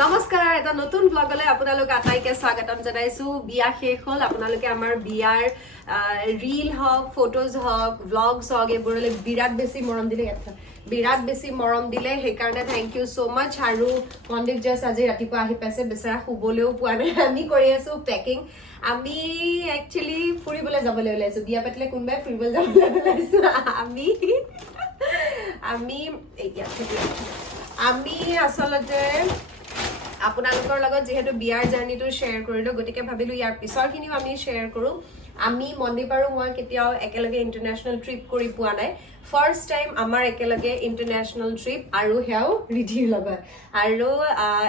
নমস্কাৰ এটা নতুন ব্লগলৈ আপোনালোক আটাইকে স্বাগতম জনাইছো বিয়া শেষ হল আপোনালোকে আমাৰ বিয়াৰ ৰীল হওক ফটোজ হওক ব্লগছ হওক এইবোৰলৈ বিৰাট বেছি মৰম দিলে সেইকাৰণে থ্যাংক ইউ সো মাচ আৰু মন্দিৰ জাষ্ট আজি ৰাতিপুৱা আহি পাইছে বেচাৰা শুবলৈও পোৱা নাই আমি কৰি আছো পেকিং আমি একচুয়ালি ফুৰিবলৈ যাবলৈ ওলাইছো বিয়া পাতিলে কোনবাই ফুৰিবলৈ যাবলৈ ওলাইছো আমি আসলতে আপোনালোকৰ লগত যেহেতু বিয়াৰ জাৰ্নিটো শ্বেয়াৰ কৰিলো গতিকে ভাবিলো ইয়াৰ পিছৰখিনিও আমি শ্বেয়াৰ কৰো আমি মনদীপ আৰু মই কেতিয়াও একেলগে ইন্টাৰনেশ্যনেল ট্ৰিপ কৰি পোৱা নাই ফাৰ্ষ্ট টাইম আমাৰ একেলগে ইন্টাৰনেশ্যনেল ট্ৰিপ আৰু হেও ৰিধিৰ লগত আৰু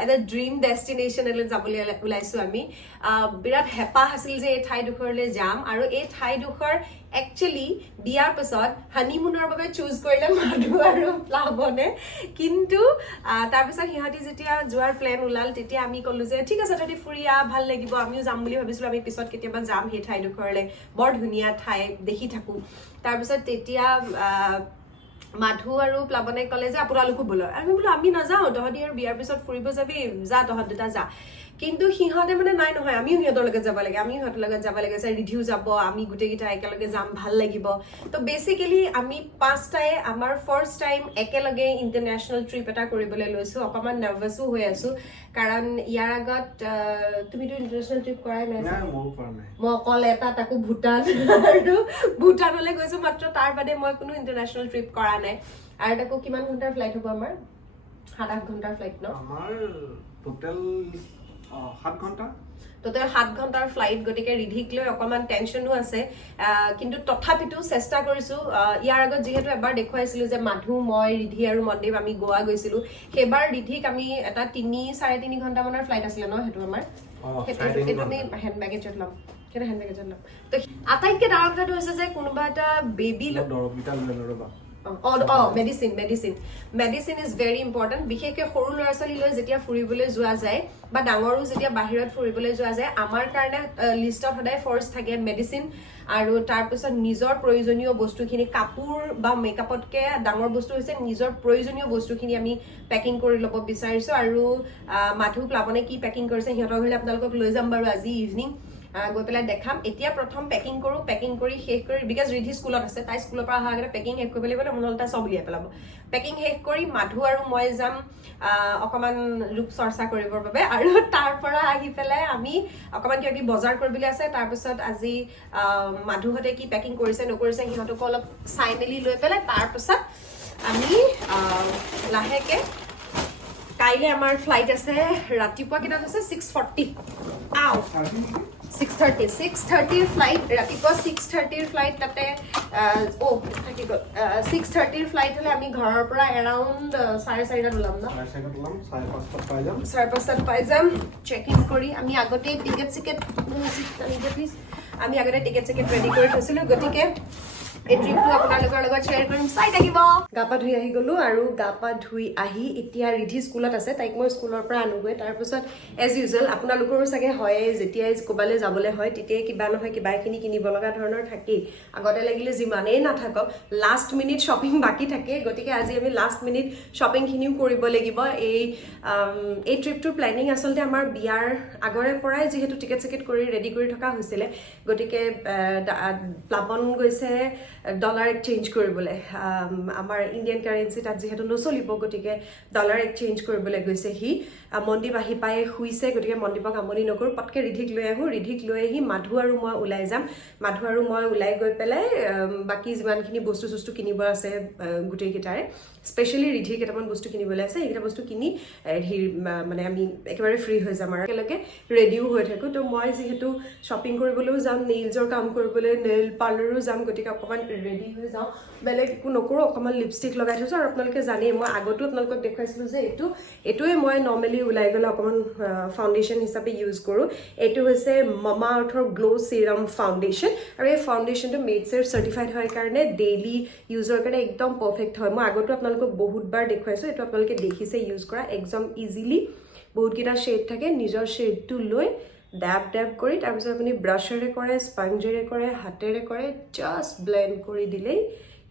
এটা ড্ৰিম ডেষ্টিনেশ্যনলৈ যাবলৈ ওলাইছো আমি বিৰাট হেঁপাহ আছিল যে এই ঠাইডোখৰলৈ যাম আৰু এই ঠাইডোখৰ একচুয়ালি বিয়াৰ পিছত হানিমুনৰ বাবে চুজ কৰিলে মাধু আৰু প্লাৱনে কিন্তু তাৰপিছত সিহঁতি যেতিয়া যোৱাৰ প্লেন ওলাল তেতিয়া আমি ক'লো যে ঠিক আছে তহঁতি ফুৰি আহ ভাল লাগিব আমিও যাম বুলি ভাবিছিলো আমি পিছত কেতিয়াবা যাম সেই ঠাইডোখৰলৈ বৰ ধুনীয়া ঠাই দেখি থাকো তাৰপিছত তেতিয়া মাধু আৰু প্লাৱনে ক'লে যে আপোনালোকো ব'ল আমি বোলো আমি নাযাওঁ তহঁতি আৰু বিয়াৰ পিছত ফুৰিব যাবি যা তহঁত দুটা যা কিন্তু সিহঁতে মানে নাই নহয় আমিও সিহঁতৰ লগত যাব লাগে আমিও সিহঁতৰ লগত যাব লাগে ৰিধিও যাব আমি গোটেইকেইটা একেলগে যাম ভাল লাগিব তো বেচিকেলি আমি পাঁচটাই আমাৰ ফাৰ্ষ্ট টাইম একেলগে ইণ্টাৰনেশ্যনেল ট্ৰিপ এটা কৰিবলৈ লৈছো অকণমান নাৰ্ভাছো হৈ আছো কাৰণ ইয়াৰ আগত তুমিতো ইণ্টাৰনেশ্যনেল ট্ৰিপ কৰাই নাই মই অকল এটা তাকো ভূটান আৰু ভূটানলৈ গৈছো মাত্ৰ তাৰ বাদে মই কোনো ইণ্টাৰনেশ্যনেল ট্ৰিপ কৰা নাই আৰু তাকো কিমান ঘণ্টাৰ ফ্লাইট হ'ব আমাৰ 7-8 ঘণ্টাৰ ফ্লাইট ন আমাৰ টোটেল 7 ঘণ্টা টোটেল 7 ঘণ্টাৰ ফ্লাইট গতিকে ৰিধিক লৈ অকণমান টেনশ্যনো আছে কিন্তু তথাপিতো চেষ্টা কৰিছো ইয়াৰ আগত যিহেতু এবাৰ দেখুৱাইছিলো যে মাধু মই ৰিধি আৰু মনদীপ আমি গোৱা গৈছিলো সেইবাৰ ৰিধিক আমি এটা 3-3.5 ঘণ্টামানৰ ফ্লাইট আছিলে ন সেইটো আমাৰ সেইটো আমি হেণ্ডবেগেজত ল'ম সেইটো হেণ্ডবেগেজত ল'ম তো আটাইতকৈ ডাঙৰ কথাটো হৈছে যে কোনোবা এটা baby medicine is very important বিশেষকৈ সৰু ল'ৰা ছোৱালীলৈ যেতিয়া ফুৰিবলৈ যোৱা যায় বা ডাঙৰো যেতিয়া বাহিৰত ফুৰিবলৈ যোৱা যায় আমাৰ কাৰণে লিষ্টত সদায় ফাৰ্ষ্ট থাকে মেডিচিন আৰু তাৰপিছত নিজৰ প্ৰয়োজনীয় বস্তুখিনি কাপোৰ বা মেকআপতকৈ ডাঙৰ বস্তু হৈছে নিজৰ প্ৰয়োজনীয় বস্তুখিনি আমি পেকিং কৰি ল'ব বিচাৰিছোঁ আৰু মাধু প্লাৱনে কি পেকিং কৰিছে সিহঁতৰ ঘৰলৈ আপোনালোকক লৈ যাম বাৰু আজি ইভিনিং গৈ পেলাই দেখাম এতিয়া প্ৰথম পেকিং কৰোঁ পেকিং কৰি শেষ কৰি বিকজ ৰিধি স্কুলত আছে তাই স্কুলৰ পৰা অহা আগতে পেকিং শেষ কৰিব লাগিব নহ'লে তাই চব উলিয়াই পেলাব পেকিং শেষ কৰি মাধু আৰু মই যাম অকণমান ৰূপ চৰ্চা কৰিবৰ বাবে আৰু তাৰ পৰা আহি পেলাই আমি অকণমান কিবা কিবি বজাৰ কৰিবলৈ আছে তাৰপিছত আজি মাধুহঁতে কি পেকিং কৰিছে নকৰিছে সিহঁতকো অলপ চাই মেলি লৈ পেলাই তাৰপিছত আমি লাহেকৈ কাইলৈ আমাৰ ফ্লাইট আছে ৰাতিপুৱা কেইটাত আছে 6:30 ফ্লাইট ৰাতিপুৱা 6:30 ফ্লাইট তাতে 6:30 ফ্লাইট হ'লে আমি ঘৰৰ পৰা এৰাউণ্ড 4:30 ওলাম ন 5:30 পাই যাম চেক ইন কৰি আমি আগতে টিকেট ৰেডি কৰি থৈছিলোঁ গতিকে এই ট্ৰিপটো আপোনালোকৰ লগত শ্বেয়াৰ কৰিম চাই থাকিব গা পা ধুই আহি গ'লো আৰু গা পা ধুই আহি এতিয়া ৰিধি স্কুলত আছে তাইক মই স্কুলৰ পৰা আনোগৈ তাৰপিছত এজ ইউজুৱেল আপোনালোকৰো চাগে হয়ে যেতিয়াই ক'ৰবালৈ যাবলৈ হয় তেতিয়াই কিবা নহয় কিবা এখিনি কিনিব লগা ধৰণৰ থাকেই আগতে লাগিলে যিমানেই নাথাকক লাষ্ট মিনিট শ্বপিং বাকী থাকে গতিকে আজি আমি লাষ্ট মিনিট শ্বপিংখিনিও কৰিব লাগিব এই ট্ৰিপটোৰ প্লেনিং আচলতে আমাৰ বিয়াৰ আগৰে পৰাই যিহেতু টিকেট কৰি ৰেডি কৰি থকা হৈছিলে গতিকে প্লাৱন গৈছে ডলাৰ এক্সচেঞ্জ কৰিবলৈ আমাৰ ইণ্ডিয়ান কাৰেঞ্চি তাত যিহেতু নচলিব গতিকে ডলাৰ এক্সচেঞ্জ কৰিবলৈ গৈছে সি মনদীপ আহি পাই শুইছে গতিকে মনদীপক আমনি নকৰোঁ পটকৈ ৰিধিক লৈ আহোঁ ৰিধিক লৈ আহি মাধু আৰু মই ওলাই যাম মাধু আৰু মই ওলাই গৈ পেলাই বাকী যিমানখিনি বস্তু কিনিব আছে গোটেইকেইটাৰে স্পেচিয়েলি ৰিধিৰ কেইটামান বস্তু কিনিবলৈ আছে সেইকেইটা বস্তু কিনি মানে আমি একেবাৰে ফ্ৰী হৈ যাম আৰু একেলগে ৰেডিও হৈ থাকোঁ তো মই যিহেতু শ্বপিং কৰিবলৈও যাম নেইলছৰ কাম কৰিবলৈ নেইল পাৰ্লাৰো যাম গতিকে অকণমান ৰেডি হৈ যাওঁ বেলেগ একো নকৰোঁ অকণমান লিপষ্টিক লগাই থৈছোঁ আৰু আপোনালোকে জানেই মই আগতো আপোনালোকক দেখুৱাইছিলোঁ যে এইটোৱে মই নৰ্মেলি ওলাই গ'লে অকণমান ফাউণ্ডেশ্যন হিচাপে ইউজ কৰোঁ এইটো হৈছে মামাআৰ্থৰ গ্ল' চিৰাম ফাউণ্ডেশ্যন আৰু এই ফাউণ্ডেশ্যনটো মেডছেৰ চাৰ্টিফাইড হয় কাৰণে ডেইলি ইউজৰ কাৰণে একদম পাৰফেক্ট হয় মই আগতো আপোনালোকক বহুতবাৰ দেখুৱাইছোঁ এইটো আপোনালোকে দেখিছে ইউজ কৰা একদম ইজিলি বহুতকেইটা শ্বেড থাকে নিজৰ শ্বেডটো লৈ ড্যাব কৰি তাৰপিছত আপুনি ব্ৰাছেৰে কৰে স্পঞ্জেৰে কৰে হাতেৰে কৰে জাষ্ট ব্লেণ্ড কৰি দিলেই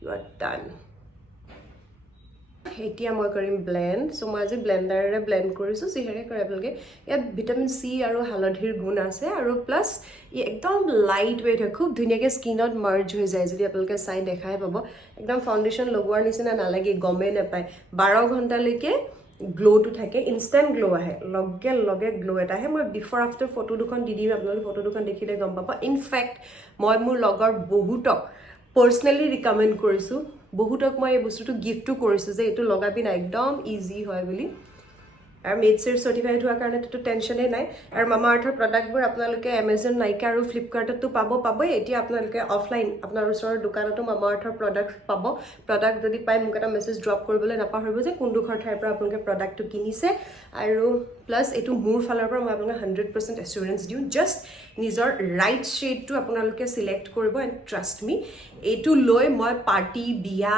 ইউ আৰ ডান এতিয়া মই কৰিম ব্লেণ্ড চ' মই আজি ব্লেণ্ডাৰেৰে ব্লেণ্ড কৰিছোঁ যিহেৰে কৰে আপোনালোকে ইয়াত ভিটামিন চি আৰু হালধিৰ গুণ আছে আৰু প্লাছ ই একদম লাইট ৱেইট হয় খুব ধুনীয়াকৈ স্কিনত মাৰ্জ হৈ যায় যদি আপোনালোকে চাই দেখাই পাব একদম ফাউণ্ডেশ্যন লগোৱাৰ নিচিনা নালাগে গমেই নাপায় 12 ঘণ্টালৈকে গ্ল'টো থাকে ইনষ্টেণ্ট গ্ল' আহে লগে লগে গ্ল' এটা আহে মই বিফৰ আফটাৰ ফটো দুখন দি দিম আপোনালোকে ফটো দুখন দেখিলে গম পাব ইনফেক্ট মই মোৰ লগৰ বহুতক পাৰ্চনেলি ৰিকমেণ্ড কৰিছোঁ বহুতক মই এই বস্তুটো গিফ্টো কৰিছোঁ যে এইটো লগাবি না একদম ইজি হয় বুলি আৰু মেডছেৰ চাৰ্টিফাইড হোৱাৰ কাৰণেতো টেনশ্যনেই নাই আৰু মামাআৰ্থৰ প্ৰডাক্টবোৰ আপোনালোকে এমেজন নাইকা আৰু ফ্লিপকাৰ্টতো পাবই এতিয়া আপোনালোকে অফলাইন আপোনাৰ ওচৰৰ দোকানতো মামাআৰ্থৰ প্ৰডাক্ট পাব প্ৰডাক্ট যদি পায় মোক এটা মেছেজ ড্ৰপ কৰিবলৈ নাপাহৰিব যে কোনডোখৰ ঠাইৰ পৰা আপোনালোকে প্ৰডাক্টটো কিনিছে আৰু প্লাছ এইটো মোৰ ফালৰ পৰা মই আপোনালোকে 100% এচুৰেঞ্চ দিওঁ জাষ্ট নিজৰ ৰাইট শ্বেডটো আপোনালোকে চিলেক্ট কৰিব এণ্ড ট্ৰাষ্ট মি এইটো লৈ মই পাৰ্টি বিয়া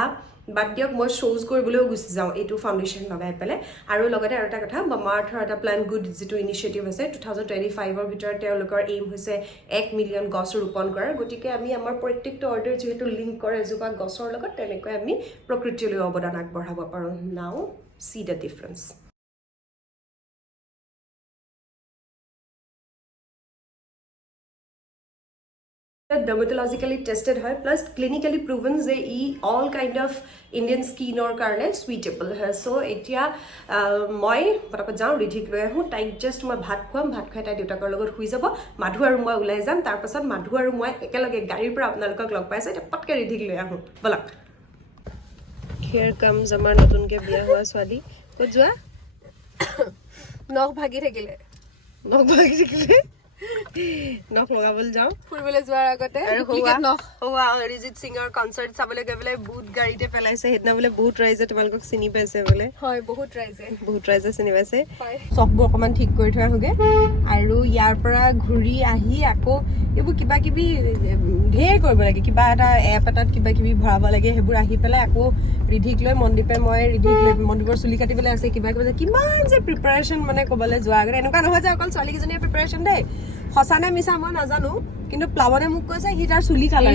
বাদ দিয়ক মই শ্ব'জ কৰিবলৈও গুচি যাওঁ এইটো ফাউণ্ডেশ্যন লগাই পেলাই আৰু লগতে আৰু এটা কথা মামাআৰ্থৰ এটা প্লেন গুড যিটো ইনিচিয়েটিভ আছে 2025ৰ ভিতৰত তেওঁলোকৰ এইম হৈছে 1 মিলিয়ন গছ ৰোপণ কৰাৰ গতিকে আমি আমাৰ প্ৰত্যেকটো অৰ্ডাৰ যিহেতু লিংক কৰে এজোপা গছৰ লগত তেনেকৈ আমি প্ৰকৃতিলৈ অৱদান আগবঢ়াব পাৰোঁ নাও C the difference dermatologically tested হয় প্লাছ ক্লিনিকেলি proven যে ই অল কাইণ্ড অফ ইণ্ডিয়ান স্কিনৰ কাৰণে সুইটেবল হয় চ' এতিয়া মই পটাপট যাওঁ ৰিধিক লৈ আহোঁ তাইক জাষ্ট মই ভাত খুৱাম ভাত খুৱাই তাই দেউতাকৰ লগত শুই যাব মাধু আৰু মই ওলাই যাম তাৰপাছত মাধু আৰু মই একেলগে গাড়ীৰ পৰা আপোনালোকক লগ পাইছোঁ এতিয়া পটকৈ ৰিধিক লৈ আহোঁ ব'লক হিয়াৰ কামছ আমাৰ নতুনকৈ বিয়া হোৱা ছোৱালী ক'ত যোৱা নখ ভাগি থাকিলে নখ লগাবলৈ যাওঁ ফুৰিবলৈ যোৱাৰ আগতে আৰু অৰিজিত সিঙৰ কনচাৰ্ট চাবলৈ গৈ পেলাই বহুত গাড়ীতে পেলাইছে সেইদিনা বোলে বহুত ৰাইজে তোমালোকক চিনি পাইছে বোলে হয় বহুত ৰাইজে চিনি পাইছে চখবোৰ অকণমান ঠিক কৰি থৈ আহোঁগৈ আৰু ইয়াৰ পৰা ঘূৰি আহি আকৌ এইবোৰ কিবা কিবি ঢেৰ কৰিব লাগে কিবা এটা এপ এটাত কিবা কিবি ভৰাব লাগে সেইবোৰ আহি পেলাই আকৌ ৰিধিক লৈ মনদীপে মই ৰিধিক লৈ মনদীপৰ চুলি কাটিবলৈ আছে কিবা কিমান যে প্ৰিপাৰেশ্যন মানে ক'বলৈ যোৱাৰ আগতে এনেকুৱা নহয় যে অকল ছোৱালীকেইজনীয়ে প্ৰিপাৰেশ্যন দেই সঁচা নে মিছা মই নাজানো কিন্তু প্লাৱনে মোক কৈছে সি তাৰ চুলি কালাৰ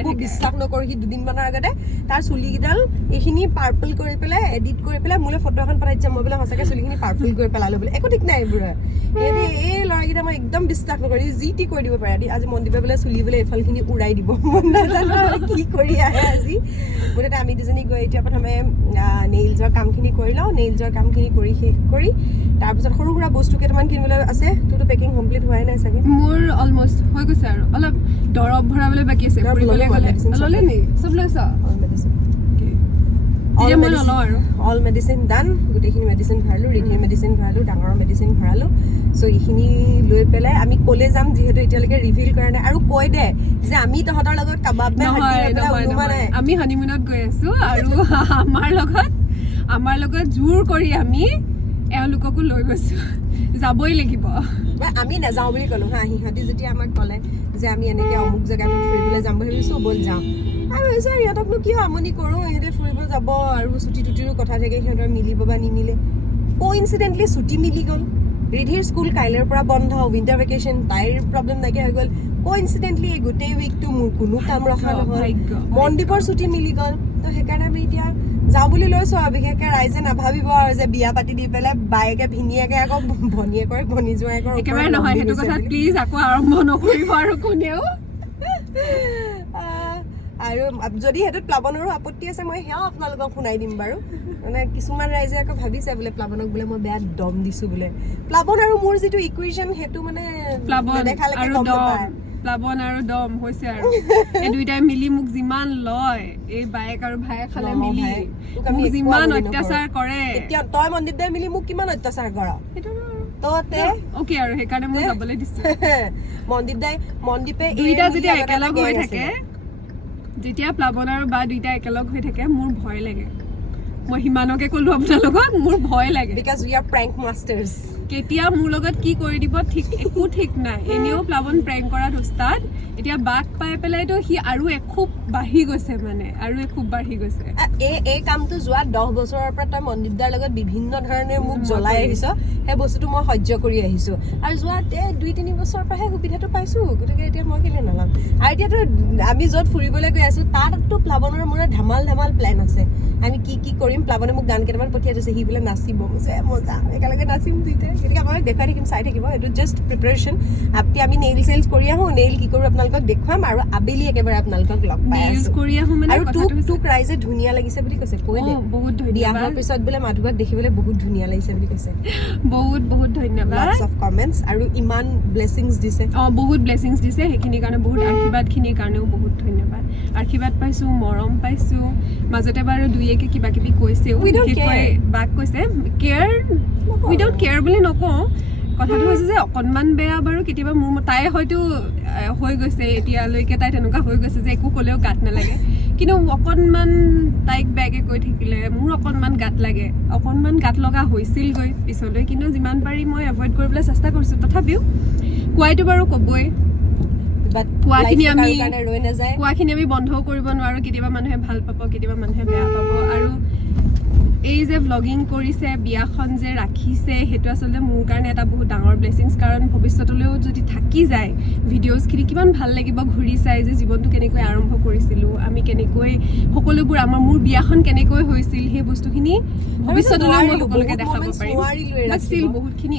একো বিশ্বাস নকৰো সি দুদিনমানৰ আগতে তাৰ চুলিকেইডাল এইখিনি পাৰ্পল কৰি পেলাই এডিট কৰি পেলাই মোলৈ ফটো এখন পঠাই দিছে মই বোলে সঁচাকৈ চুলিখিনি পাৰ্পল কৰি পেলালো বোলে একো ঠিক নাই এইবোৰ এই ল'ৰাকেইটা মই একদম বিশ্বাস নকৰো যি টি কৰি দিব পাৰে আজি মনদীপে বোলে চুলি বোলে এইফালখিনি উৰাই দিব মই নাজানো কি কৰি আহে আজি মুঠতে আমি দুজনী গৈ এতিয়া প্ৰথমে নেইলছৰ কামখিনি কৰি লওঁ নেইলছৰ কামখিনি কৰি শেষ কৰি তাৰপিছত সৰু সুৰা বস্তু কেইটামান কিনিবলৈ আছে তোৰতো পেকিং কমপ্লিট হোৱাই নাই চাগে মোৰ অলমষ্ট হৈ গৈছে আৰু অলপ দৰৱ ভৰাবলৈ বাকী আছে ফুৰিবলৈ গ'লে ল'লে নি চব লৈছ অল মেডিচিন ডান গোটেইখিনি মেডিচিন ভৰালোঁ ৰিধিৰ মেডিচিন ভৰালোঁ ডাঙৰৰ মেডিচিন ভৰালোঁ চ' এইখিনি লৈ পেলাই আমি ক'লে যাম যিহেতু এতিয়ালৈকে ৰিভিল কৰা নাই আৰু কৈ দে যে আমি তহঁতৰ লগত কাবাব আমি হানিমুনত গৈ আছো আৰু আমাৰ লগত জোৰ কৰি আমি এওঁলোককো লৈ গৈছো যাবই লাগিব আমি নাযাওঁ বুলি ক'লো হা সিহঁতি যেতিয়া আমাক ক'লে যে আমি এনেকৈ অমুক জেগাটোত ফুৰিবলৈ যাম বুলি ভাবিছোঁ ব'ল যাওঁ আমি ভাবিছোঁ সিহঁতকনো কি আমনি কৰোঁ সিহঁতে ফুৰিব যাব আৰু ছুটি টুটিৰো কথা থাকে সিহঁতৰ মিলিব বা নিমিলে কোইনচিডেণ্টলি ছুটি মিলি গ'ল ৰিধিৰ স্কুল কাইলৈৰ পৰা বন্ধ উইণ্টাৰ ভেকেশ্যন তাইৰ প্ৰব্লেম নাইকিয়া হৈ গ'ল কোইনচিডেণ্টলি এই গোটেই উইকটো মোৰ কোনো কাম ৰখা নহয় মনদীপৰ ছুটি মিলি গ'ল তো সেইকাৰণে আমি এতিয়া যাওঁ বুলি লৈছোঁ আৰু বিশেষকৈ ৰাইজে নাভাবিব আৰু যে বিয়া পাতি দি পেলাই বায়েকে ভিনীয়েকে আকৌ ভনীয়েকৰ ভনী জোঁৱায়েকৰ একেবাৰে নহয় সেইটো কথা প্লিজ আকৌ আৰম্ভ নকৰিব আৰু কোনেও আৰু যদি সেইটোত প্লাৱনৰো আপত্তি আছে মই সেয়াও আপোনালোকক শুনাই দিম বাৰু মানে কিছুমান ৰাইজে আকৌ ভাবিছে বোলে প্লাৱনক বোলে মই বেয়া দম দিছোঁ বোলে প্লাৱন আৰু মোৰ যিটো ইকুৱেশ্যন সেইটো মানে প্লাৱন আৰু দম হৈছে আৰু এই দুইটাই মিলি মোক যিমান লয় এই বায়েক আৰু ভায়ে খালে মিলি মোক যিমান অত্যাচাৰ কৰে এতিয়া তই মনদীপ দাই মিলি মোক কিমান অত্যাচাৰ কৰ সেইটো ততে অ'কে আৰু সেইকাৰণে মই যাবলৈ দিছোঁ মনদীপে দুইটা যেতিয়া একেলগ হৈ থাকে যেতিয়া প্লাৱন আৰু বা দুইটা একেলগ হৈ থাকে মোৰ ভয় লাগে মই সিমানকে ক'লো আপোনালোকক মোৰ ভয় লাগে because we are prank masters কেতিয়া মোৰ লগত কি কৰি দিব ঠিক একো ঠিক নাই এনেও প্লাৱন প্ৰেংক কৰাত উস্তাদ এতিয়া বাক পাই পেলাইতো সি আৰু এখুব বাঢ়ি গৈছে মানে আৰু এখুব বাঢ়ি গৈছে এই কামটো যোৱা 10 বছৰৰ পৰা তই মনদীপদাৰ লগত বিভিন্ন ধৰণে মোক জ্বলাই আহিছ সেই বস্তুটো মই সহ্য কৰি আহিছো আৰু যোৱা 2-3 বছৰৰ পৰাহে সুবিধাটো পাইছো গতিকে এতিয়া মই কেলে নালাম আৰু এতিয়াতো আমি য'ত ফুৰিবলৈ গৈ আছো তাততো প্লাৱনৰ মোৰ ধামাল প্লেন আছে আমি কি কৰিম প্লাৱনে মোক গান কেইটামান পঠিয়াই দিছে সি বোলে নাচিব মজা একেলগে নাচিম দুইটাই গতিকে আপোনালোক দেখুৱাই থাকিম চাই থাকিব এইটো জাষ্ট প্ৰিপাৰেশ্যন আমি নেইল চেইলছ কৰি আহো নেইল কি কৰোঁ আপোনালোকক দেখুৱাম আৰু আবেলি একেবাৰে আপোনালোকক লগ পাই আছো আৰু তোক ৰাইজে ধুনীয়া লাগিছে বুলি কৈছে কৈ দে বহুত বিয়া হোৱাৰ পিছত বোলে মাধুবাক দেখিবলৈ বহুত ধুনীয়া লাগিছে বুলি কৈছে বহুত ধন্যবাদ লটছ অফ কমেণ্টছ আৰু ইমান ব্লেছিংছ দিছে বহুত ব্লেছিংছ দিছে সেইখিনিৰ কাৰণে বহুত আশীৰ্বাদখিনিৰ কাৰণেও বহুত ধন্যবাদ আশীৰ্বাদ পাইছো মৰম পাইছো মাজতে বাৰু দুয়েকে কিবা কিবি কৈছেও বিশেষকৈ বাক কৈছে কেয়াৰ উইদাউট কেয়াৰ বুলি নকওঁ কথাটো হৈছে যে অকণমান বেয়া বাৰু কেতিয়াবা মোৰ তাই হয়তো হৈ গৈছে এতিয়ালৈকে তাই তেনেকুৱা হৈ গৈছে যে একো ক'লেও গাত নালাগে কিন্তু অকণমান তাইক বেয়াকৈ কৈ থাকিলে মোৰ অকণমান গাত লাগে অকণমান গাত লগা হৈছিলগৈ পিছলৈ কিন্তু যিমান পাৰি মই এভইড কৰিবলৈ চেষ্টা কৰিছোঁ তথাপিও কোৱাইটো বাৰু ক'বই কোৱাখিনি আমি বন্ধও কৰিব নোৱাৰোঁ কেতিয়াবা মানুহে ভাল পাব কেতিয়াবা মানুহে বেয়া পাব আৰু এই যে ভ্লগিং কৰিছে বিয়াখন যে ৰাখিছে সেইটো আচলতে মোৰ কাৰণে এটা বহুত ডাঙৰ ব্লেছিংছ কাৰণ ভৱিষ্যতলৈও যদি থাকি যায় ভিডিঅ'জখিনি কিমান ভাল লাগিব ঘূৰি চাই যে জীৱনটো কেনেকৈ আৰম্ভ কৰিছিলোঁ আমি কেনেকৈ সকলোবোৰ মোৰ বিয়াখন কেনেকৈ হৈছিল সেই বস্তুখিনি ভৱিষ্যতলৈ মই সকলোকে দেখাব পাৰিম বাট ষ্টিল বহুতখিনি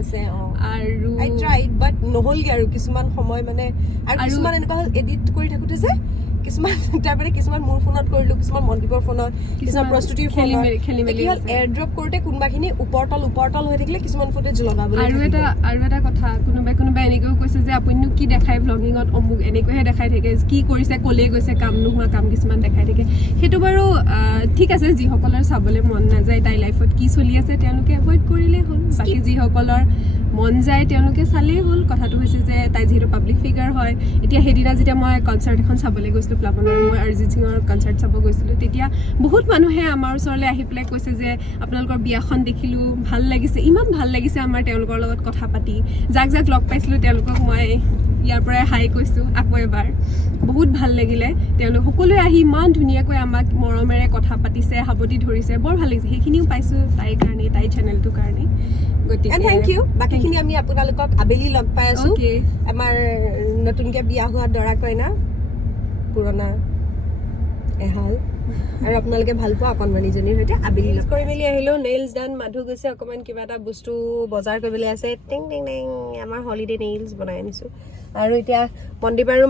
আছে আৰু নহ'লগে আৰু কিছুমান সময় মানে আৰু কিছুমান এনেকুৱা হ'ল এডিট কৰি থাকোঁতে যে কিছুমান মোৰ ফোনত কৰিলো কিছুমান মনদীপৰ ফোনত কিছুমান প্ৰস্তুতিৰ ফোনত খেলি হ'ল এয়াৰ ড্ৰপ কৰোঁতে কোনোবাখিনি ওপৰতল হৈ থাকিলে কিছুমান ফুটেজ লগাবলৈ আৰু এটা কথা কোনোবাই এনেকৈও কৈছে যে আপুনিনো কি দেখায় ভ্লগিঙত অমুক এনেকৈহে দেখাই থাকে কি কৰিছে ক'লে গৈছে কাম নোহোৱা কাম কিছুমান দেখাই থাকে সেইটো বাৰু ঠিক আছে যিসকলৰ চাবলৈ মন নাযায় তাই লাইফত কি চলি আছে তেওঁলোকে এভইড কৰিলেই হ'ল বাকী যিসকলৰ মন যায় তেওঁলোকে চালেই হ'ল কথাটো হৈছে যে তাই যিহেতু পাব্লিক ফিগাৰ হয় এতিয়া সেইদিনা যেতিয়া মই কনচাৰ্ট এখন চাবলৈ গৈছিলোঁ প্লাৱনৰ মই অৰিজিত সিঙৰ কনচাৰ্ট চাব গৈছিলোঁ তেতিয়া বহুত মানুহে আমাৰ ওচৰলৈ আহি পেলাই কৈছে যে আপোনালোকৰ বিয়াখন দেখিলোঁ ভাল লাগিছে ইমান ভাল লাগিছে আমাৰ তেওঁলোকৰ লগত কথা পাতি যাক লগ পাইছিলোঁ তেওঁলোকক মই ইয়াৰ পৰাই হাই কৈছোঁ আকৌ এবাৰ বহুত ভাল লাগিলে তেওঁলোক সকলোৱে আহি ইমান ধুনীয়াকৈ আমাক মৰমেৰে কথা পাতিছে সাৱটি ধৰিছে বৰ ভাল লাগিছে সেইখিনিও পাইছোঁ তাইৰ কাৰণে তাইৰ চেনেলটোৰ কাৰণে গতিকে থেংক ইউ বাকীখিনি আমি আপোনালোকক আবেলি লগ পাই আছোঁ আমাৰ নতুনকৈ বিয়া হোৱা দৰা কইনা পুৰণা এহাল আৰু আপোনালোকে ভাল পোৱা অকণমানিজনীৰ সৈতে আবেলি কৰি মেলি আহিলোঁ নেইলছ ডান মাধু গৈছে অকণমান কিবা এটা বস্তু বজাৰ কৰিবলৈ আছে টেং আমাৰ হলিডে নেইলছ বনাই আনিছোঁ আৰু এতিয়া মনদীপ আৰু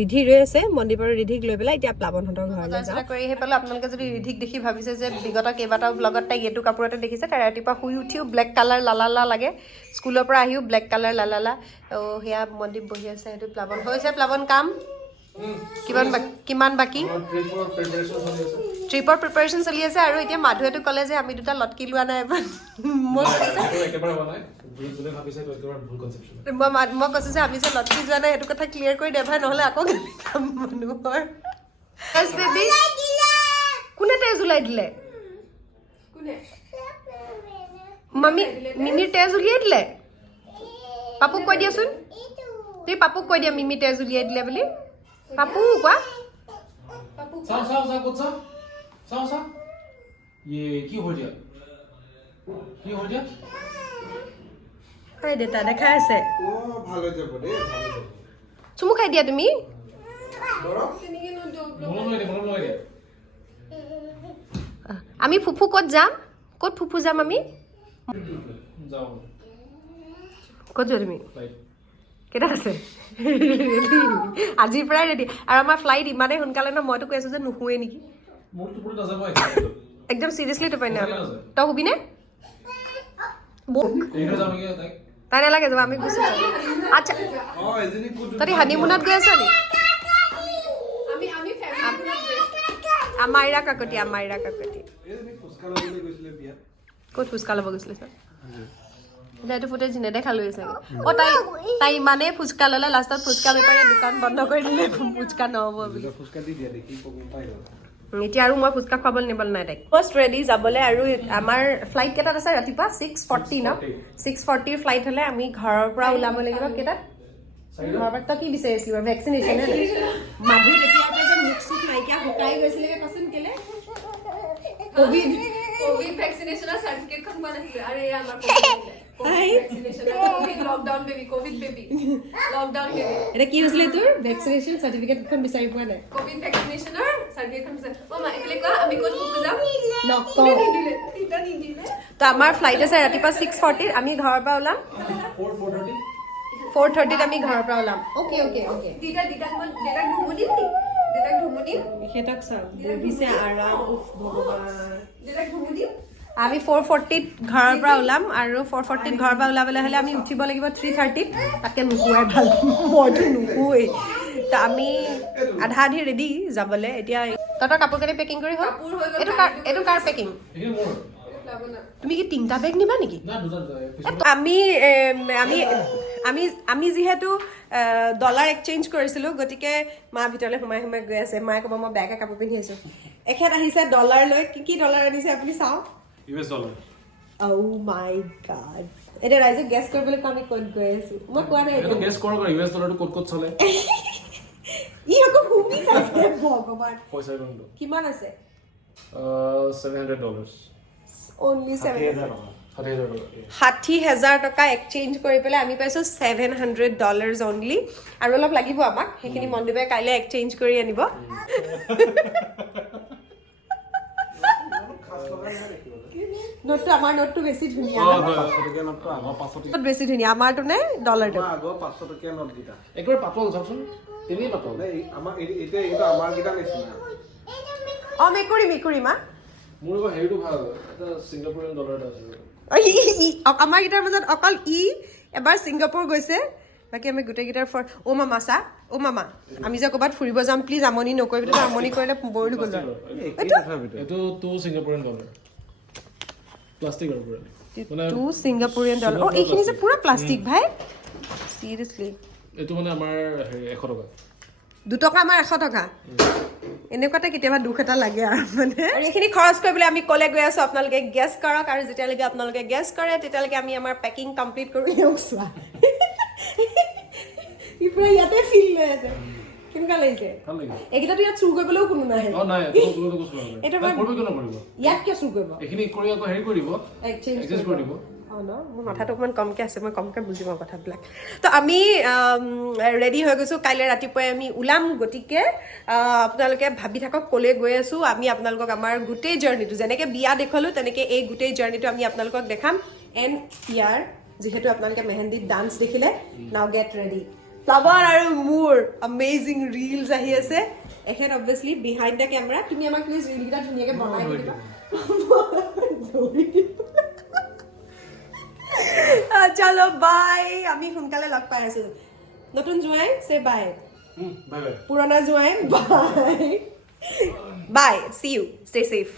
ৰিধি ৰৈ আছে মনদীপ আৰু ৰিধিক লৈ পেলাই এতিয়া প্লাৱনহঁতৰ ঘৰলৈ যাওঁ কৰি আহি পেলাই আপোনালোকে যদি ৰিধিক দেখি ভাবিছে যে বিগত কেইবাটাও ব্লগত তাইক এইটো কাপোৰতে দেখিছে তাই ৰাতিপুৱা শুই উঠিও ব্লেক কালাৰ লালালা লাগে স্কুলৰ পৰা আহিও ব্লেক কালাৰ লালালা সেয়া মনদীপ বহি আছে সেইটো প্লাৱন হৈছে প্লাৱন কাম কিমান বাকী ট্ৰিপৰ প্ৰিপাৰেশ্যন চলি আছে আৰু এতিয়া মাধুৱেতো ক'লে যে আমি দুটা লটকি লোৱা নাই মই কৈছোঁ যে আমি যে লটকি যোৱা নাই সেইটো কথা ক্লিয়াৰ কৰি দে ভাই নহ'লে আকৌ মানুহৰ কোনে তেজ ওলাই দিলে মামী মিমিৰ তেজ উলিয়াই দিলে পাপুক কৈ দিয়াচোন তুমি পাপুক কৈ দিয়া মিমি তেজ উলিয়াই দিলে বুলি পাপু কোৱা দেউতা দেখাই আছে চুমু খাই দিয়া তুমি আমি ফুফু ক'ত যাম ক'ত ফুফু যাম আমি ক'ত যোৱা তুমি কেইটাত আছে আজিৰ পৰাই ৰেডি আৰু আমাৰ ফ্লাইট ইমানেই সোনকালে ন মইতো কৈ আছোঁ যে নুশুৱে নেকি একদম চিৰিয়াছলি টোপাই নাই তই শুবিনে তাই নালাগে যাবা আমি গুচি যাম আচ্ছা তহঁতি হানিমুনত গৈ আছ নি আমাইৰা কাকতি ক'ত ফুচকা ল'ব গৈছিলে ছাৰ সেইটো ফুটেজ নেদেখা লৈ আছে তাই ইমানেই ফুচকা ল'লে লাষ্টত ফুচকা বেপাৰীয়ে দোকান বন্ধ কৰি দিলে ফুচকা নহ'ব বুলি এতিয়া আৰু মই ফুচকা খুৱাবলৈ নিবলৈ নাই তাইক ফাৰ্ষ্ট ৰেডি যাবলৈ আৰু আমাৰ ফ্লাইট কেইটাত আছে ৰাতিপুৱা 6:40 ন 6:40 ফ্লাইট হ'লে আমি ঘৰৰ পৰা ওলাব লাগিব কেইটাত ঘৰৰ পৰা তই কি বিচাৰিছিলি ভেকচিনেশ্যন মাধুৰ তেতিয়াৰ পৰা যে মুখ চুখ নাইকিয়া শুকাই গৈছিলে কচোন কেলে কোভিড ভেকচিনেশ্যনৰ চাৰ্টিফিকেটখন পোৱা নাছিলে আৰু এই আমাৰ lockdown baby Covid baby lockdown baby এটা কি হৈছিলে তোৰ ভেকচিনেশ্যন চাৰ্টিফিকেটখন বিচাৰি পোৱা নাই কোভিড ভেকচিনেশ্যনৰ চাৰ্টিফিকেটখন বিচাৰি মা এইফালে কোৱা আমি ক'ত ফুৰিব যাম তো আমাৰ ফ্লাইট আছে ৰাতিপুৱা 6:40 আমি ঘৰৰ পৰা ওলাম 4:30 আমি ঘৰৰ পৰা ওলাম অ'কে সিহঁতক চাওঁ বহিছে আৰাম আমি 4:40 ঘৰৰ পৰা ওলাম আৰু 4:40 ঘৰৰ পৰা ওলাবলৈ হ'লে আমি উঠিব লাগিব 3:30 তাকে নুশুৱাই ভাল মইতো নুশুৱেই তো আমি আধা আধি ৰেডি যাবলৈ এতিয়া তহঁতৰ কাপোৰ কানি পেকিং কৰি হ'ল এইটো কাৰ পেকিং তুমি কি 3টা বেগ নিবা নেকি আমি যিহেতু ডলাৰ এক্সচেঞ্জ কৰিছিলোঁ গতিকে মা ভিতৰলৈ সোমাই গৈ আছে মায়ে ক'ব মই বেয়াকৈ কাপোৰ পিন্ধি আহিছোঁ এখেত আহিছে ডলাৰ লৈ কি ডলাৰ আনিছে আপুনি চাওক US dollar Oh my god এটা ৰাইজে গেছ কৰিবলৈ আমি ক'ত গৈ আছো মই কোৱা নাই এইটো গেছ কৰক US dollar টো ক'ত চলে ই আকৌ খুবই চাইছে ভগৱান পইচা কোনটো কিমান আছে $700 only 700 $60,000 টকা এক্সচেঞ্জ কৰি পেলাই আমি পাইছোঁ $700 অনলি আৰু অলপ লাগিব আমাক সেইখিনি মনদীপে কাইলৈ এক্সচেঞ্জ কৰি আনিব নোটটো আমাৰ নোটটো বেছি ধুনীয়া বেছি ধুনীয়া আমাৰটো নে ডলাৰটো আগৰ 500 টকীয়া নোট গিটা একবাৰ পাতল চাওকচোন তিনি পাতল আমাৰ এতিয়া এইটো আমাৰ গিটা নিচিনা মেকুৰী মা মোৰ হেৰিটো ভাল এটা ছিংগাপুৰিয়ান ডলাৰ এটা আছে আমাৰ গিটাৰ মাজত অকল এবাৰ ছিংগাপুৰ গৈছে বাকী আমি গোটেইকেইটাৰ মামা আমি যে ক'ৰবাত ফুৰিব যাম প্লিজ আমনি নকৰিবি আমনি কৰিলে বৰলি গ'ল এইটো টু ছিংগাপুৰিয়ান ডলাৰ প্লাষ্টিকৰ পৰা টু ছিংগাপুৰিয়ান ডলাৰ এইখিনি যে পুৰা প্লাষ্টিক ভাই চিৰিয়াছলি এইটো মানে আমাৰ 100 টকা 2 টকা আমাৰ 100 টকা এনেকুৱাতে কেতিয়াবা দুখ এটা লাগে আৰু মানে আৰু এইখিনি খৰচ কৰিবলৈ আমি ক'লে গৈ আছোঁ আপোনালোকে গেছ কৰক আৰু যেতিয়ালৈকে আপোনালোকে গেছ কৰে তেতিয়ালৈকে আমি আমাৰ পেকিং কমপ্লিট কৰি লওঁ চোৱা ই পুৰা ইয়াতে ফিল লৈ আছে কেনেকুৱা লাগিছে ভাল লাগিছে এইকেইটাতো ইয়াত চুৰ কৰিবলৈও কোনো নাহে নাই কোনো চুৰ নকৰিব এটা কৰিব কিয় নকৰিব ইয়াত কিয় চুৰ কৰিব এইখিনি কৰি আকৌ হেৰি কৰিব এক্সচেঞ্জ কৰি দিব মোৰ মাথাটো অকণমান কমকৈ আছে মই কমকৈ বুজি পাওঁ কথাবিলাক তো আমি ৰেডি হৈ গৈছোঁ কাইলৈ ৰাতিপুৱাই আমি ওলাম গতিকে আপোনালোকে ভাবি থাকক ক'লৈ গৈ আছোঁ আমি আপোনালোকক আমাৰ গোটেই জাৰ্ণিটো যেনেকৈ বিয়া দেখুৱালোঁ তেনেকৈ এই গোটেই জাৰ্ণিটো আমি আপোনালোকক দেখাম এণ্ড ইয়াৰ যিহেতু আপোনালোকে মেহেন্দিত ডান্স দেখিলে নাও গেট ৰেডি ফ্লাৱাৰ আৰু মোৰ আমেজিং ৰিলছ আহি আছে এখেত অবভিয়াছলি বিহাইণ্ড দ্য কেমেৰা তুমি আমাক প্লিজ ৰিলকেইটা ধুনীয়াকৈ বনাই দিবা চলো বাই আমি সোনকালে লগ পাই আছো নতুন জোঁৱাই সে বাই পুৰণা জোঁৱাই bye bye see you stay safe